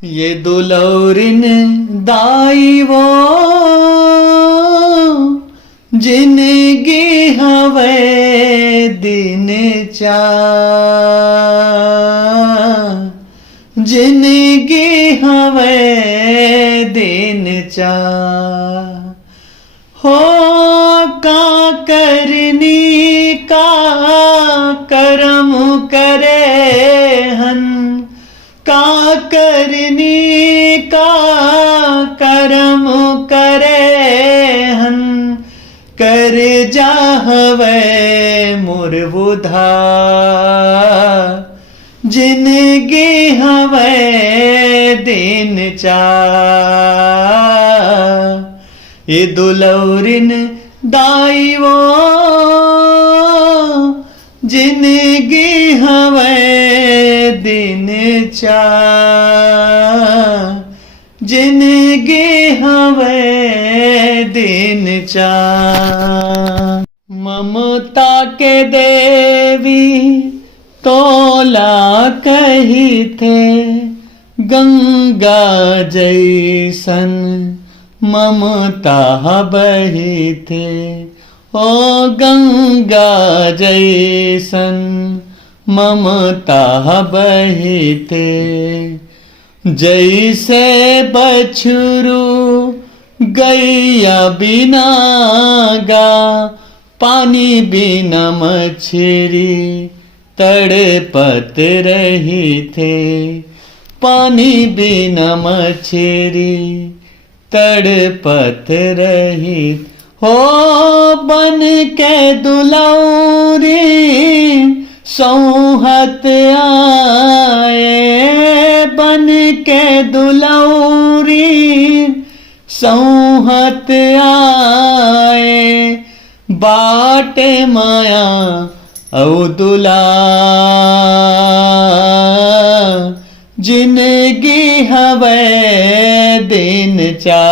ये दुलौरिन दाई वो जिनगी हवे दिन चा, जिनगी हवे दिन चा। हो का करनी का करम करे हन, का करनी का करम करे हन। कर जाहवे मोर बुधा जिनगी हवे दिन चा। ये दुलौरिन दाई वो जिनगी हवे दिन चा, जिनगी हवे दिन चा। ममता के देवी तोला कही थे, गंगा जैसन ममता बही थे। ओ गंगा जैसन ममता बही थे। जैसे बछरू गैया बिना गा, पानी बिना मछली तड़पत रही थे। पानी बिना मछली तड़पत रही। हो बन के दुलौरी सौहत आए, बन के दुलौरी सौहत आए। बाट माया औ दुला जिनगी हवे दिन चा।